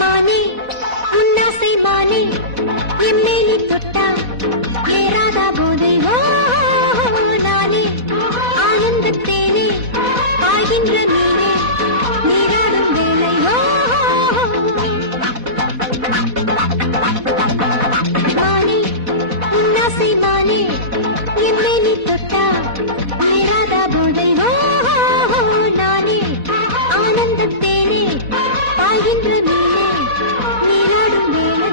மானே உன்னாசை மானே என்னை நீ தொட்டா ஏறாத போதை நானே ஆனந்தத்தேனே ஆகின்ற மீனே நீராடும் வேலை மானே உன்னாசை மானே என்னை நீ தொட்டா ஏறாத போதை நானே ஆனந்தத்தேனே ஆகின்ற மீனே நீராடும் வேலை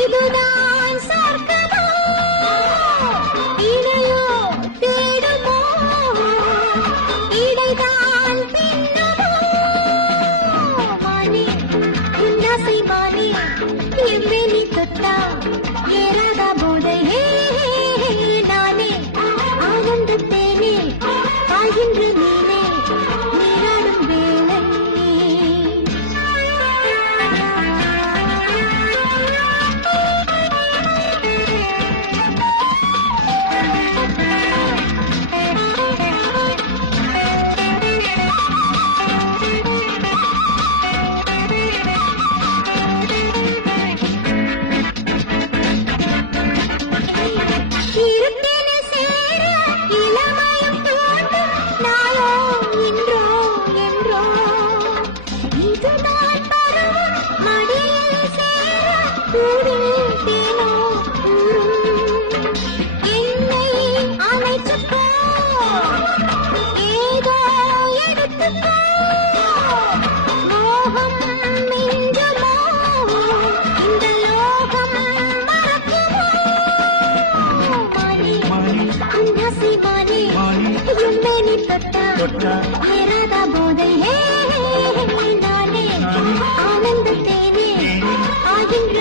இதுதான் சொர்க்கமோ இடையோ தேடுமோ இடைதான் பின்னமோ மானே உன்னாசை மானே எம்மே நீ தொட்டா ஏறாத போதை நானே ஆனந்தத்தேனே ஆகின்ற மீனே நீராடும் வேலை ஏறாத போதை நானே ஆனந்தத்தேனே ஆகின்ற